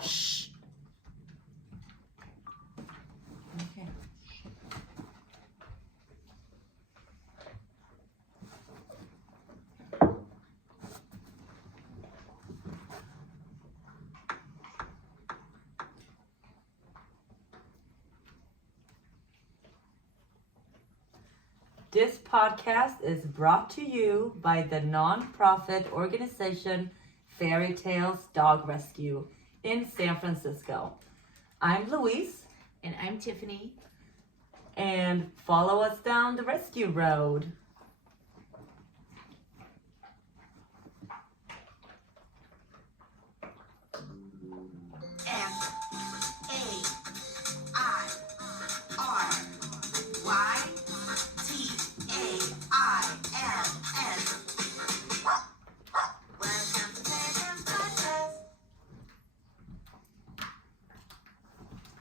Shh. Okay. This podcast is brought to you by the non-profit organization Fairy Tales Dog Rescue in San Francisco. I'm Louise. And I'm Tiffany. And follow us down the rescue road.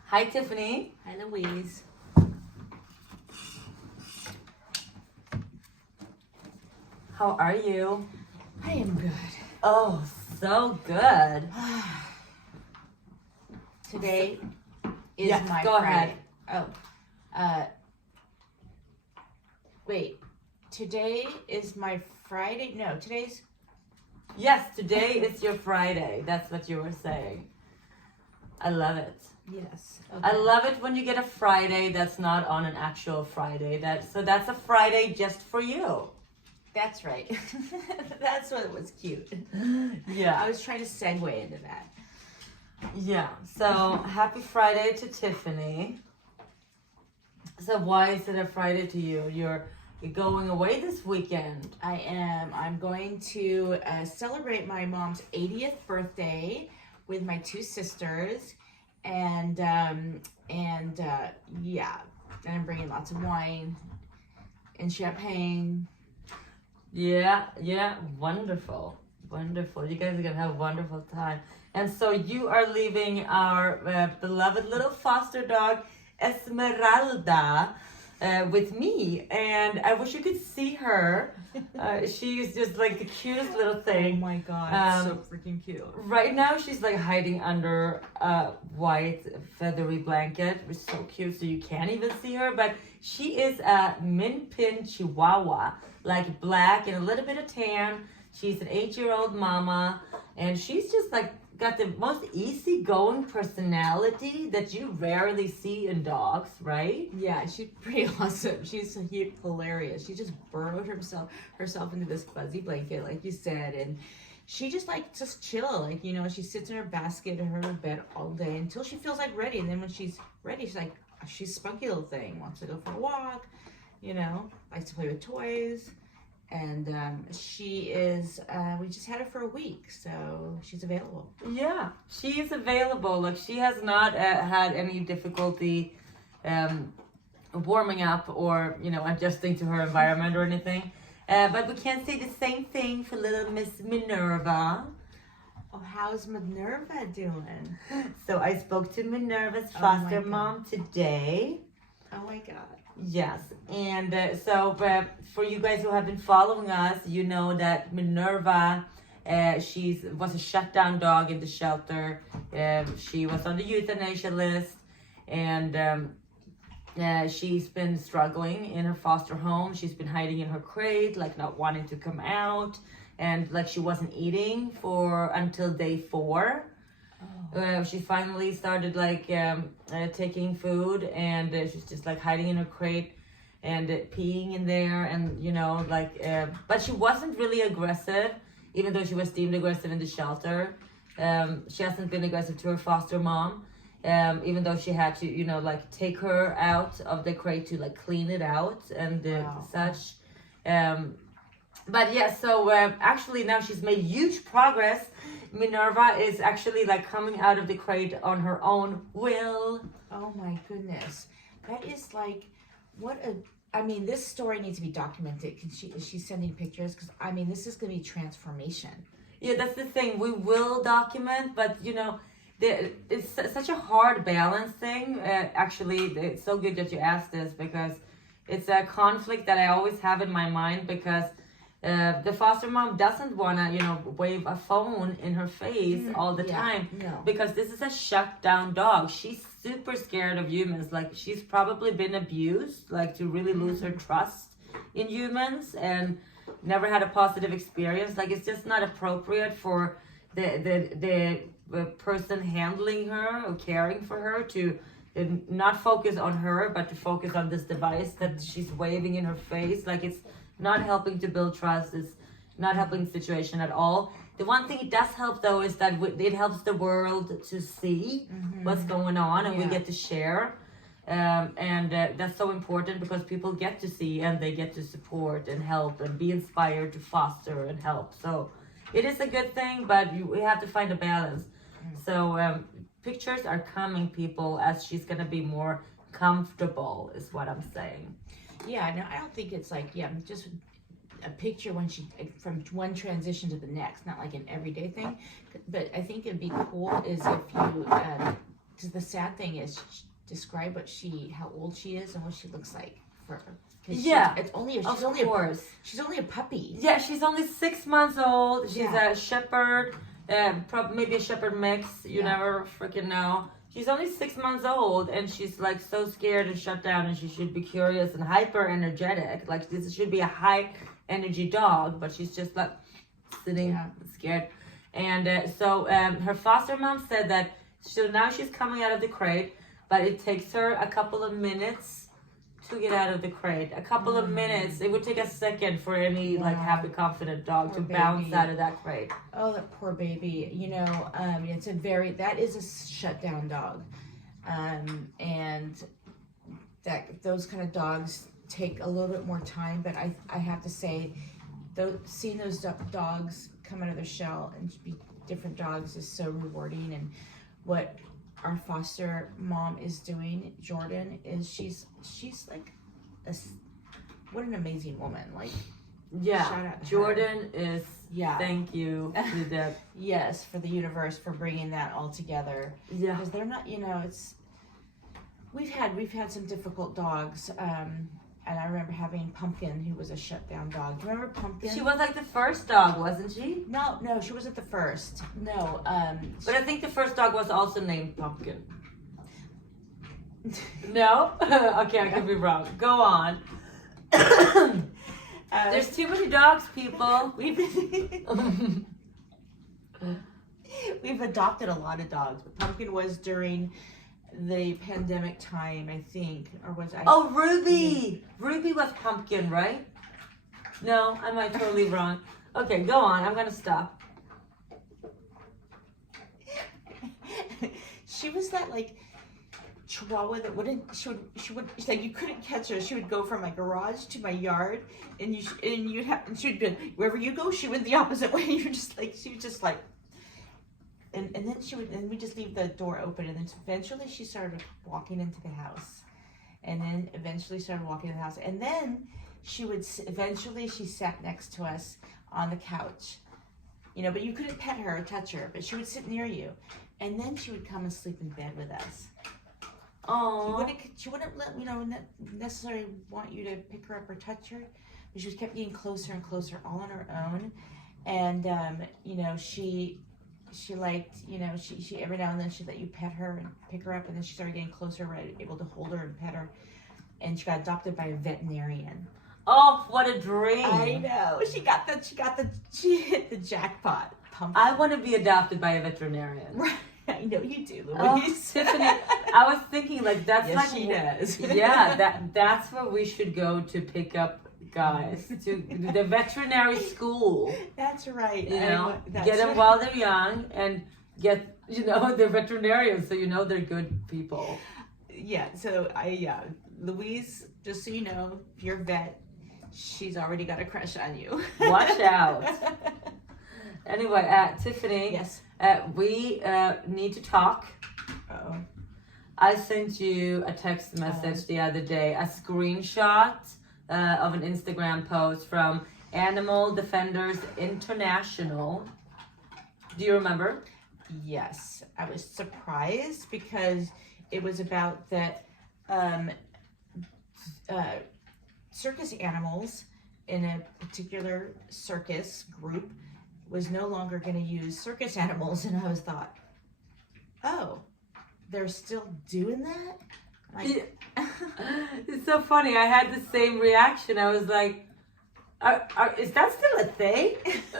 Hi, Tiffany. Hi, Louise. How are you? I am good. Oh, so good. Today is Yes, my go Friday. ahead. Wait. Today is my Friday. No, today's. Yes, today is your Friday. That's what you were saying. I love it. Yes. I love it when you get a Friday that's not on an actual Friday. So that's a Friday just for you. That's right. That's what was cute. Yeah. I was trying to segue into that. Yeah. So happy Friday to Tiffany. So why is it a Friday to you? You're going away this weekend. I am. I'm going to celebrate my mom's 80th birthday with my two sisters. And yeah, and I'm bringing lots of wine and champagne. Yeah, wonderful. You guys are gonna have a wonderful time. And so you are leaving our beloved little foster dog, Esmeralda, with me. And I wish you could see her. She's just like the cutest little thing. Oh my God, so freaking cute. Right now she's like hiding under a white feathery blanket, which is so cute, so you can't even see her. But she is a min pin chihuahua, like black and a little bit of tan. She's an 8-year-old mama, and she's just like got the most easygoing personality that you rarely see in dogs, right? Yeah, she's pretty awesome. She's hilarious. She just burrowed herself into this fuzzy blanket, like you said, and she just chill. Like, you know, she sits in her basket in her bed all day until she feels like ready. And then when she's ready, she's a spunky little thing. Wants to go for a walk, you know, likes to play with toys. And she is, we just had her for a week, so she's available. Yeah, she is available. Like, she has not had any difficulty warming up or, you know, adjusting to her environment or anything. But we can't say the same thing for little Miss Minerva. Oh, how's Minerva doing? So I spoke to Minerva's foster mom today. Oh my God. Yes, and so for you guys who have been following us, you know that Minerva, she was a shutdown dog in the shelter. She was on the euthanasia list, and she's been struggling in her foster home. She's been hiding in her crate, like not wanting to come out, and like she wasn't eating until day 4. She finally started like taking food, and she's just like hiding in her crate and peeing in there, and you know, like but she wasn't really aggressive, even though she was deemed aggressive in the shelter. She hasn't been aggressive to her foster mom, even though she had to, you know, like take her out of the crate to like clean it out and such. But yeah, so actually now she's made huge progress. Minerva is actually like coming out of the crate on her own will. Oh my goodness. That is like, I mean, this story needs to be documented. Is she sending pictures? Because I mean, this is going to be transformation. Yeah, that's the thing. We will document, but you know, it's such a hard balance thing. Actually, it's so good that you asked this, because it's a conflict that I always have in my mind, because The foster mom doesn't want to, wave a phone in her face all the time No. because this is a shut down dog. She's super scared of humans. Like, she's probably been abused, like, to really lose her trust in humans and never had a positive experience. Like, it's just not appropriate for the person handling her or caring for her to not focus on her, but to focus on this device that she's waving in her face. Like, it's not helping to build trust. It's not helping the situation at all. The one thing it does help, though, is that it helps the world to see what's going on, and we get to share. And that's so important because people get to see and they get to support and help and be inspired to foster and help. So it is a good thing, but we have to find a balance. So pictures are coming, people, as she's going to be more comfortable, is what I'm saying. Yeah, no, I don't think it's like, just a picture when she, from one transition to the next, not like an everyday thing. But I think it'd be cool is if you, because the sad thing is, describe how old she is and what she looks like for her. Yeah, She's only a puppy. Yeah, she's only 6 months old. She's a shepherd, maybe a shepherd mix. You never freaking know. She's only 6 months old, and she's like so scared and shut down, and she should be curious and hyper energetic. Like, this should be a high energy dog, but she's just like sitting scared. And so her foster mom said that now she's coming out of the crate, but it takes her a couple of minutes to get out of the crate. A couple of minutes. It would take a second for any like happy, confident dog to bounce out of that crate. Oh, that poor baby. That is a shutdown dog. And those kind of dogs take a little bit more time, but I have to say, seeing those dogs come out of their shell and be different dogs is so rewarding. And what our foster mom is doing, Jordan, is she's like what an amazing woman. Like, shout out to Jordan her. is thank you to the yes, for the universe for bringing that all together. Yeah, because they're not, we've had some difficult dogs. And I remember having Pumpkin, who was a shutdown dog. Do you remember Pumpkin? She was like the first dog, wasn't she? No, she wasn't the first. No. But I think the first dog was also named Pumpkin. No? Okay, I could be wrong. Go on. There's too many dogs, people. We've adopted a lot of dogs. But Pumpkin was during the pandemic time, I think, or was I? Oh, Ruby! Ruby was Pumpkin, right? No, I might totally wrong. Okay, go on. I'm gonna stop. She was that like Chihuahua that she would like, you couldn't catch her. She would go from my garage to my yard, and she'd be wherever you go, she went the opposite way. She was just like. And then we just leave the door open, and then eventually she started walking into the house, and then eventually started walking into the house, and then she sat next to us on the couch, but you couldn't pet her or touch her, but she would sit near you, and then she would come and sleep in bed with us. Oh. She wouldn't let necessarily want you to pick her up or touch her, but she kept getting closer and closer, all on her own, and she liked, she every now and then she'd let you pet her and pick her up, and then she started getting closer, right, able to hold her and pet her, and she got adopted by a veterinarian. Oh, what a dream! I know. She hit the jackpot. Pumpkin. I want to be adopted by a veterinarian. Right. I know you do, Louise. Oh, Tiffany, I was thinking like that's yes, like she does. Yeah, that's where we should go to pick up guys, to the veterinary school. That's right. Get them while they're young and get the veterinarians, so they're good people. Yeah. So Louise, just so you know, if you're a vet, she's already got a crush on you. Watch out. Anyway, Tiffany. Yes. We need to talk. Uh-oh. I sent you a text message the other day, a screenshot of an Instagram post from Animal Defenders International. Do you remember? Yes. I was surprised because it was about that circus animals in a particular circus group was no longer going to use circus animals, and I was thought, oh, they're still doing that? Like, It's so funny. I had the same reaction. I was like, is that still a thing?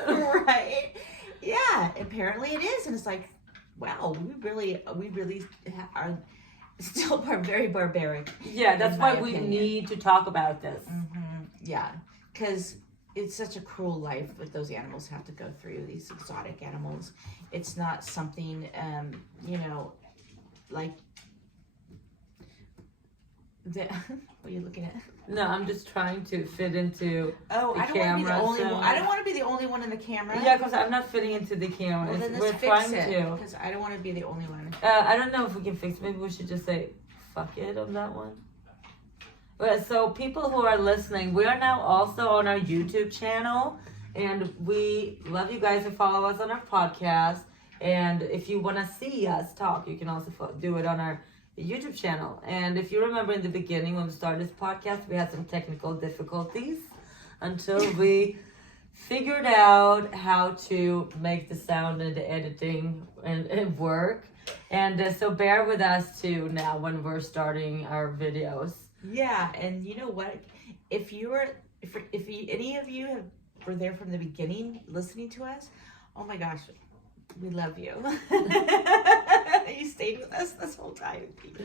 right? Yeah, apparently it is, and it's like, wow, we really are still very barbaric. Yeah, that's in why my we opinion. need to talk about this. Yeah, because it's such a cruel life that those animals have to go through. These exotic animals, it's not something, like. What are you looking at? No, I'm just trying to fit into Oh, the I don't want to be the camera, only so- one. I don't want to be the only one in the camera. Yeah, because I'm not fitting into the camera. Well, then We're let's trying fix it. to. Because I don't want to be the only one. I don't know if we can fix. Maybe we should just say "fuck it" on that one. But so people who are listening, we are now also on our YouTube channel, and we love you guys to follow us on our podcast. And if you want to see us talk, you can also do it on our YouTube channel. And if you remember in the beginning when we started this podcast, we had some technical difficulties until we figured out how to make the sound and the editing and work. And so bear with us too now when we're starting our videos. Yeah, and you know what? If any of you were there from the beginning listening to us, oh my gosh, we love you. You stayed with us this whole time. Thank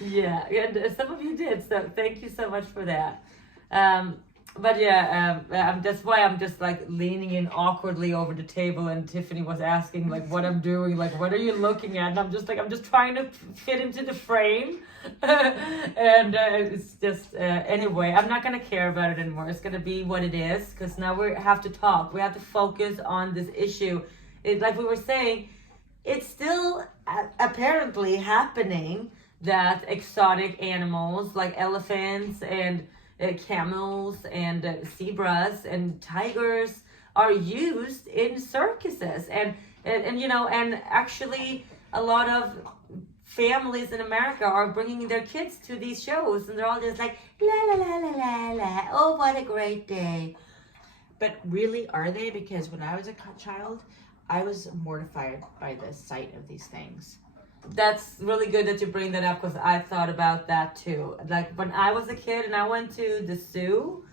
you. Yeah, and some of you did, so thank you so much for that. But yeah, that's why I'm just like leaning in awkwardly over the table, and Tiffany was asking like what I'm doing, like what are you looking at, and I'm just trying to fit into the frame, and it's just anyway, I'm not gonna care about it anymore. It's gonna be what it is, because now we have to talk. We have to focus on this issue. It's like we were saying, it's still apparently happening that exotic animals like elephants and camels and zebras and tigers are used in circuses, and actually a lot of families in America are bringing their kids to these shows, and they're all just like la la la la la la, oh what a great day. But really, are they? Because when I was a child, I was mortified by the sight of these things. That's really good that you bring that up, because I thought about that too. Like when I was a kid and I went to the zoo,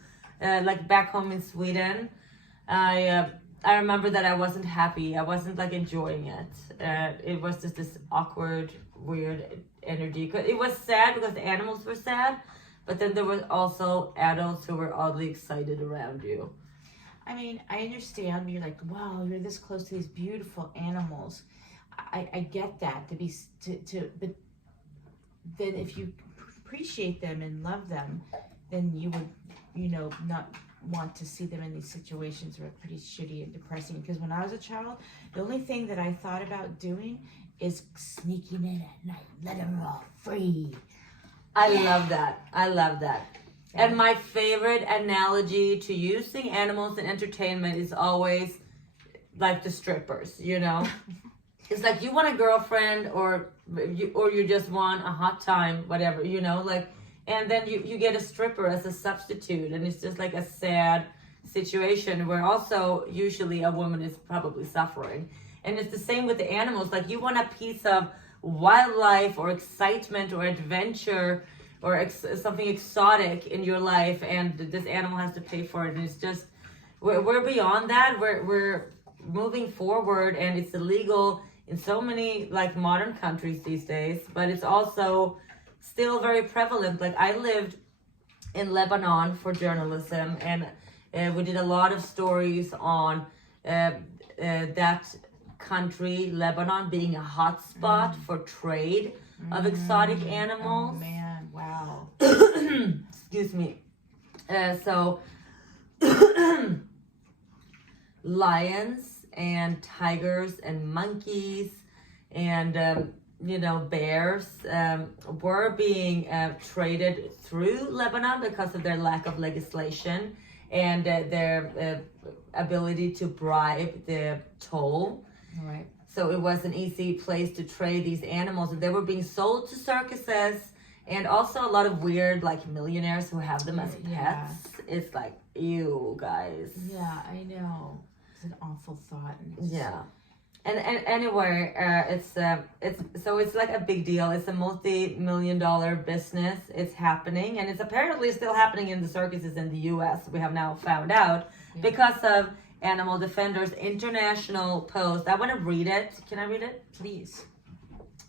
like back home in Sweden, I remember that I wasn't happy. I wasn't like enjoying it. It was just this awkward, weird energy. It was sad because the animals were sad, but then there were also adults who were oddly excited around you. I mean, I understand. You're like, wow, you're this close to these beautiful animals. I get that but then if you appreciate them and love them, then you would, not want to see them in these situations where it's pretty shitty and depressing. Because when I was a child, the only thing that I thought about doing is sneaking in at night, let them all free. I love that. And my favorite analogy to using animals in entertainment is always like the strippers, It's like you want a girlfriend or you just want a hot time, whatever, and then you get a stripper as a substitute, and it's just like a sad situation where also usually a woman is probably suffering. And it's the same with the animals. Like you want a piece of wildlife or excitement or adventure or something exotic in your life, and this animal has to pay for it. And it's just, we're beyond that. We're moving forward, and it's illegal in so many like modern countries these days, but it's also still very prevalent. Like I lived in Lebanon for journalism, and we did a lot of stories on that country, Lebanon, being a hot spot for trade of exotic animals. Oh man, wow. Excuse me. So lions and tigers and monkeys and bears were being traded through Lebanon because of their lack of legislation and their ability to bribe the toll. Right. So it was an easy place to trade these animals, and they were being sold to circuses, and also a lot of weird like millionaires who have them as pets. Yeah. It's like ew, guys. Yeah, I know. It's an awful thought. Yeah. And anyway, it's like a big deal. It's a multi-million-dollar business. It's happening, and it's apparently still happening in the circuses in the U.S. We have now found out because of Animal Defenders International post. I want to read it. Can I read it? Please.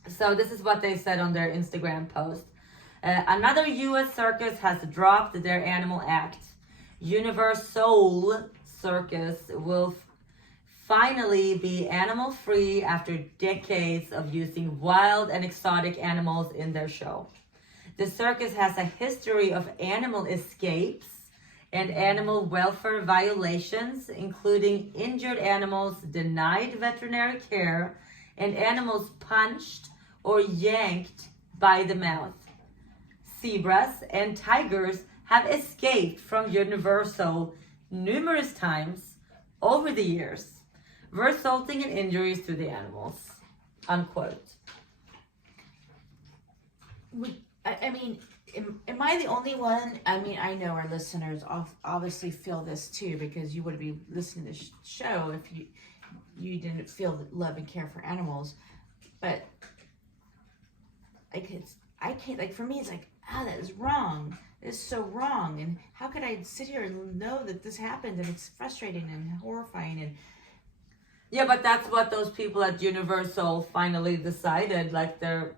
So this is what they said on their Instagram post. Another U.S. circus has dropped their Animal Act. Universal Circus will finally be animal free after decades of using wild and exotic animals in their show. The circus has a history of animal escapes and animal welfare violations, including injured animals denied veterinary care and animals punched or yanked by the mouth. Zebras and tigers have escaped from Universal numerous times over the years, resulting in injuries to the animals, unquote. I mean, am I the only one? I mean, I know our listeners obviously feel this too, because you wouldn't be listening to the show if you didn't feel love and care for animals. But I can't, like, for me, it's like, that is wrong. This is so wrong. And how could I sit here and know that this happened? And it's frustrating and horrifying. And yeah, but that's what those people at Universal finally decided. Like, they're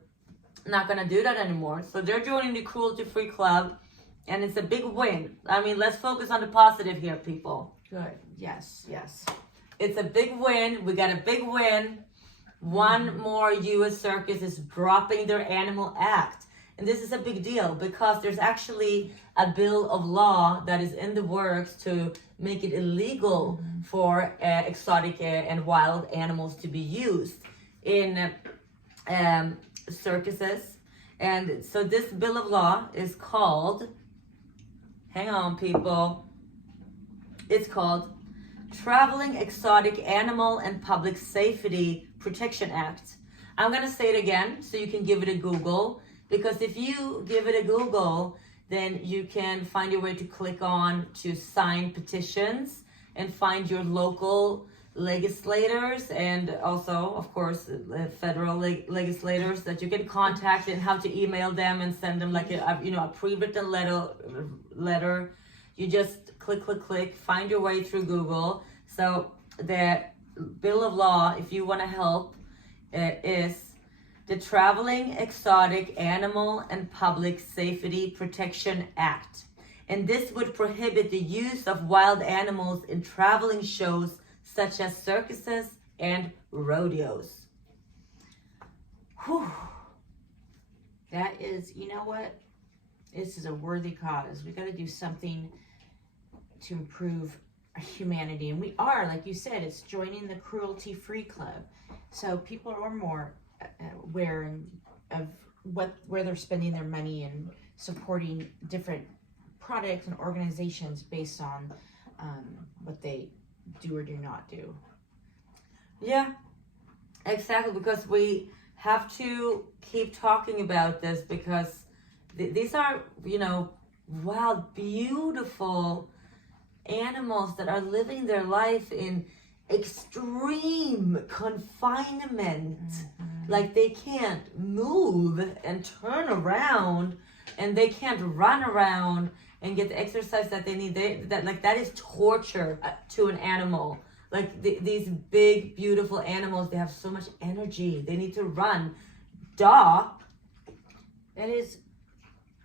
not going to do that anymore. So they're joining the cruelty-free club, and it's a big win. I mean, let's focus on the positive here, people. Good. Yes. It's a big win. We got a big win. One more U.S. circus is dropping their Animal Act. And this is a big deal because there's actually a bill of law that is in the works to make it illegal for exotic and wild animals to be used in circuses. And so this bill of law is called, hang on people, it's called Traveling Exotic Animal and Public Safety Protection Act. I'm going to say it again so you can give it a Google, because if you give it a Google, then you can find your way to click on to sign petitions and find your local legislators and also, of course, federal legislators that you can contact and how to email them and send them like a pre-written letter. You just click, find your way through Google. So the bill of law, if you want to help, is the Traveling Exotic Animal and Public Safety Protection Act. And this would prohibit the use of wild animals in traveling shows such as circuses and rodeos. Whew. That is, you know what? This is a worthy cause. We got to do something to improve humanity. And we are, like you said, it's joining the cruelty-free club. So people are more aware of where they're spending their money and supporting different products and organizations based on what they do or do not do. Yeah, exactly, because we have to keep talking about this because these are, wild, beautiful animals that are living their life in extreme confinement. Like they can't move and turn around, and they can't run around and get the exercise that they need. That is torture to an animal. Like these big, beautiful animals, they have so much energy. They need to run. Duh. That is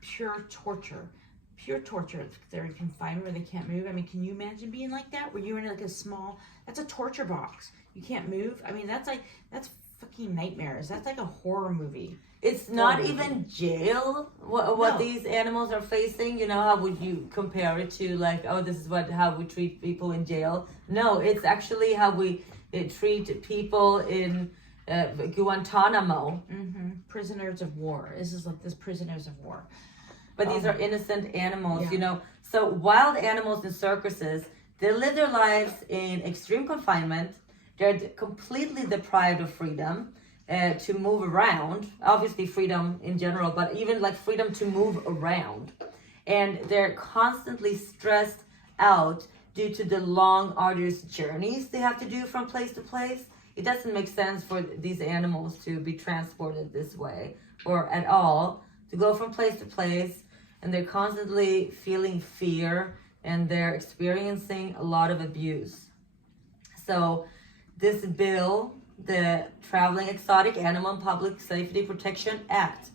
pure torture. Pure torture. If they're in confinement where they can't move. I mean, can you imagine being like that? Where you're in like a small, that's a torture box. You can't move. I mean, that's fucking nightmares. That's like a horror movie. It's not even jail. What these animals are facing. How would you compare it to like, oh, this is how we treat people in jail? No, it's actually how we treat people in Guantanamo. Prisoners of war. This is like prisoners of war. But these are innocent animals, So wild animals in circuses, they live their lives in extreme confinement. They're completely deprived of freedom to move around. Obviously freedom in general, but even like freedom to move around. And they're constantly stressed out due to the long, arduous journeys they have to do from place to place. It doesn't make sense for these animals to be transported this way or at all, to go from place to place, and they're constantly feeling fear and they're experiencing a lot of abuse. So this bill, the Traveling Exotic Animal and Public Safety Protection Act,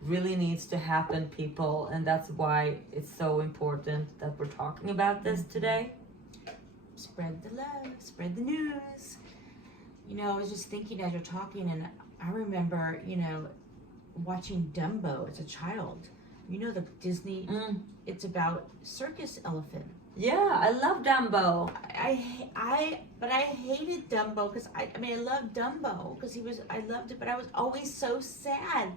really needs to happen, people, and that's why it's so important that we're talking about this today. Spread the love, spread the news. You know, I was just thinking as you're talking, and I remember, you know, watching Dumbo as a child. You know, the Disney, it's about circus elephant. Yeah, I love Dumbo. But I hated Dumbo because I loved Dumbo because I loved it, but I was always so sad.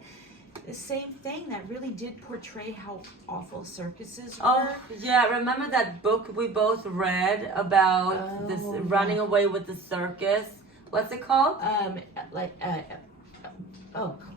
The same thing that really did portray how awful circuses were. Oh, yeah, remember that book we both read about this running away with the circus? What's it called?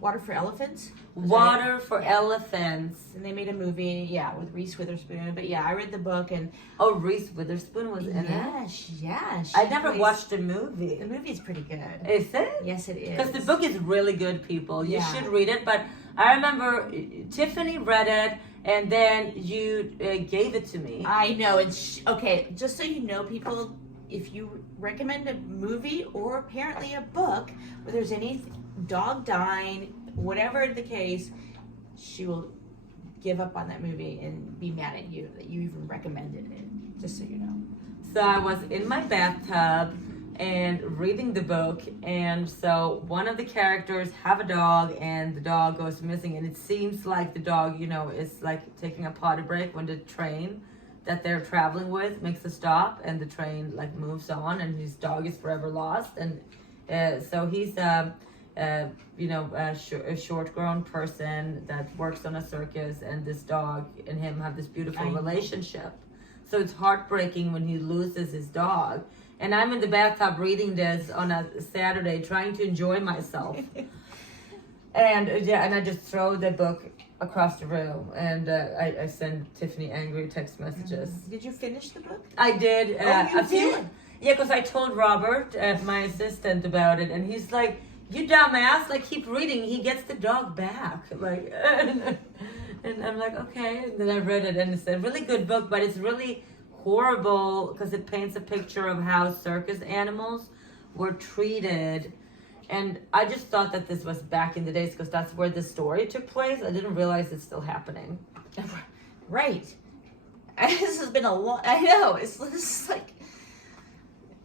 Water for Elephants. Water for Elephants. And they made a movie, with Reese Witherspoon. But yeah, I read the book and Reese Witherspoon was in it. Yeah. I never watched the movie. The movie's pretty good. Is it? Yes, it is. Because the book is really good, people. You should read it. But I remember Tiffany read it, and then you gave it to me. I know. And okay, just so you know, people, if you recommend a movie or apparently a book where there's any dog dying, whatever the case, she will give up on that movie and be mad at you that you even recommended it, just so you know. So I was in my bathtub and reading the book, and so one of the characters have a dog, and the dog goes missing, and it seems like the dog, you know, is like taking a potty break when the train that they're traveling with makes a stop, and the train like moves on, and his dog is forever lost. And so he's a short-grown person that works on a circus, and this dog and him have this beautiful relationship. So it's heartbreaking when he loses his dog. And I'm in the bathtub reading this on a Saturday, trying to enjoy myself. And I just throw the book across the room, and I send Tiffany angry text messages. Did you finish the book? I did. You did? Yeah, because I told Robert, my assistant, about it, and he's like, "You dumbass! Like, keep reading. He gets the dog back." Like, and I'm like, okay. And then I read it, and it's a really good book, but it's really horrible because it paints a picture of how circus animals were treated. And I just thought that this was back in the days because that's where the story took place. I didn't realize it's still happening. Right. This has been a lot. I know. This is like,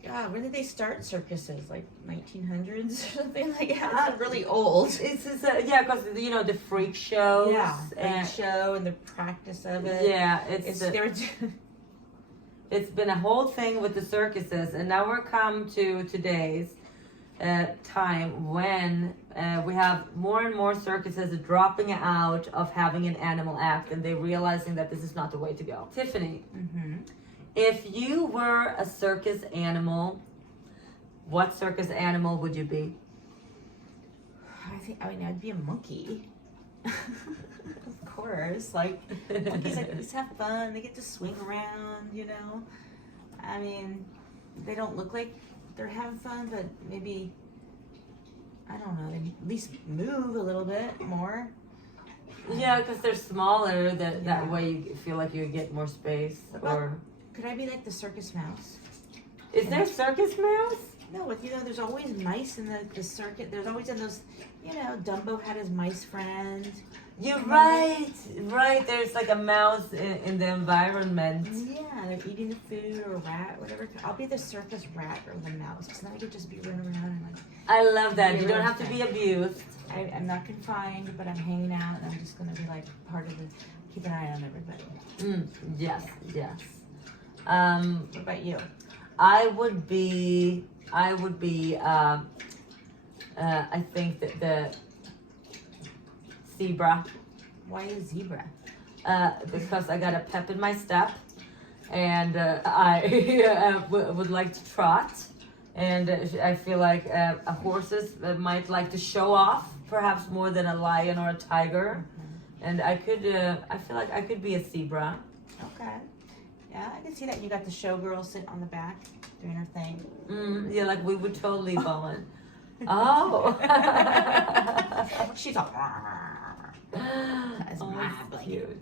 God, when did they start circuses? Like 1900s or something like that? It's really old. It's because you know the freak shows. Yeah, freak show and the practice of it. Yeah, it's been a whole thing with the circuses, and now we're come to today's time when we have more and more circuses dropping out of having an animal act, and they're realizing that this is not the way to go. Tiffany, if you were a circus animal, what circus animal would you be? I'd be a monkey. Of course, like monkeys like just have fun. They get to swing around, you know. I mean, they don't look like they're having fun, but maybe, I don't know, they at least move a little bit more. Yeah, because they're smaller. That way you feel like you get more space. Or could I be like the circus mouse? Is there circus mouse? No, there's always mice in the circuit. There's always in those, Dumbo had his mice friend. You're right. There's like a mouse in the environment. Yeah, they're eating the food or a rat, whatever. I'll be the circus rat or the mouse, because then I could just be running around and like. I love that. You don't have to be abused. I'm not confined, but I'm hanging out, and I'm just gonna be like part of keep an eye on everybody. Yes. What about you? I would be. I think that the zebra. Why a zebra? Because I got a pep in my step, and I would like to trot, and I feel like horses might like to show off, perhaps more than a lion or a tiger, and I feel like I could be a zebra. Okay. Yeah, I can see that. You got the showgirl sitting on the back doing her thing. Yeah, like we would totally bond. Oh. She's all. That's Oh, my that's blanket. cute.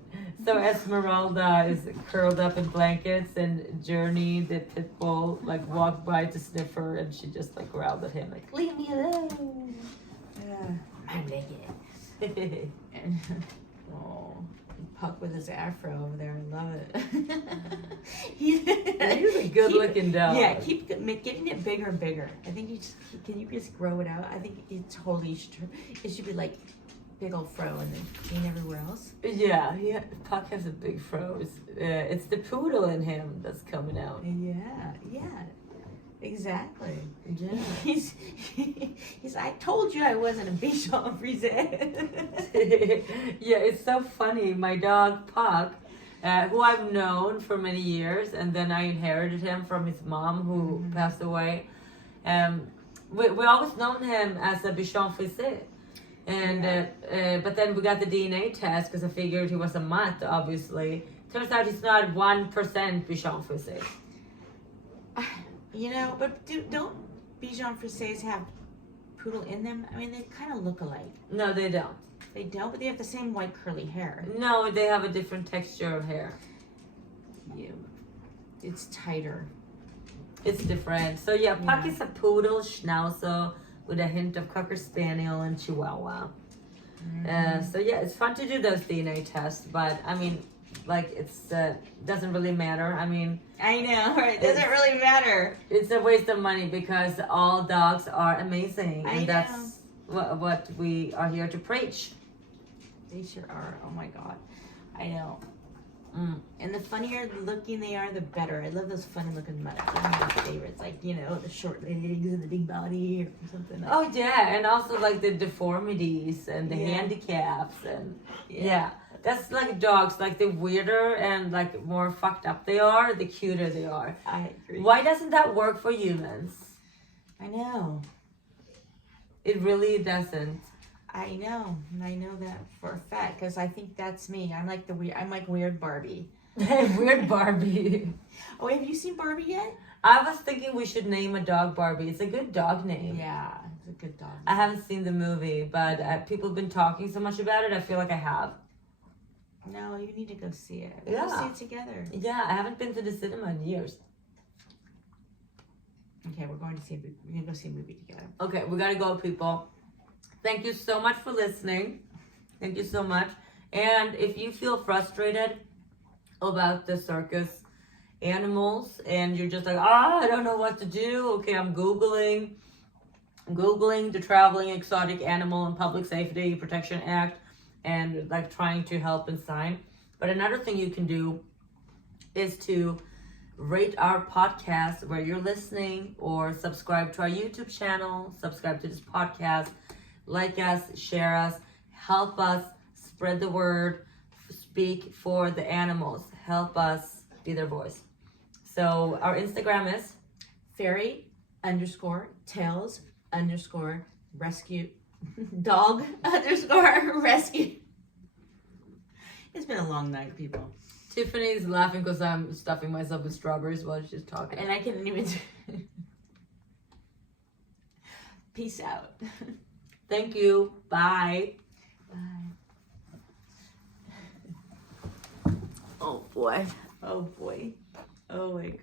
So Esmeralda is curled up in blankets, and Journey, the pit bull, like walked by to sniff her, and she just like growled at him, like leave me alone. My blanket. And oh, Puck with his afro over there, I love it. He's a good-looking dog. Yeah, keep getting it bigger and bigger. I think can you just grow it out? I think it totally should. It should be like big old fro and then clean everywhere else. Yeah, Puck has a big fro. It's the poodle in him that's coming out. Yeah, exactly. Yeah. He's I told you I wasn't a Bichon Frise. Yeah, it's so funny. My dog Puck, who I've known for many years, and then I inherited him from his mom who passed away. We always known him as a Bichon Frise. And but then we got the DNA test because I figured he was a mutt, obviously. Turns out he's not 1% Bichon Frise. You know, but don't Bichon Frises have poodle in them? I mean, they kind of look alike. No, they don't. They don't, but they have the same white curly hair. No, they have a different texture of hair. It's tighter. It's different. So yeah, Puck is a poodle schnauzer with a hint of Cocker Spaniel and Chihuahua. So yeah, it's fun to do those DNA tests, but I mean, like it's doesn't really matter. I mean, I know, right? It doesn't really matter. It's a waste of money because all dogs are amazing, and that's what we are here to preach. They sure are. Oh my God, I know. And the funnier looking they are, the better. I love those funny looking mutts. They're my favorites. Like, you know, the short legs and the big body or something. Like. Oh yeah, and also like the deformities and the handicaps and that's like dogs. Like the weirder and like more fucked up they are, the cuter they are. I agree. Why doesn't that work for humans? I know. It really doesn't. I know that for a fact because I think that's me. I'm like weird Barbie. Weird Barbie. Oh, have you seen Barbie yet? I was thinking we should name a dog Barbie. It's a good dog name. Yeah, it's a good dog name. I haven't seen the movie, but people have been talking so much about it. I feel like I have. No, you need to go see it. We'll see it together. Yeah, I haven't been to the cinema in years. Okay, we're going to go see a movie together. Okay, we gotta go, people. Thank you so much for listening. Thank you so much. And if you feel frustrated about the circus animals and you're just like, I don't know what to do. Okay, I'm Googling the Traveling Exotic Animal and Public Safety Protection Act and like trying to help and sign. But another thing you can do is to rate our podcast where you're listening or subscribe to our YouTube channel, subscribe to this podcast. Like us, share us, help us spread the word, speak for the animals, help us be their voice. So our Instagram is fairy_tails_rescue dog_rescue. It's been a long night, people. Tiffany's laughing because I'm stuffing myself with strawberries while she's talking. And I couldn't even. Peace out. Thank you. Bye. Bye. Oh boy. Oh boy. Oh my God.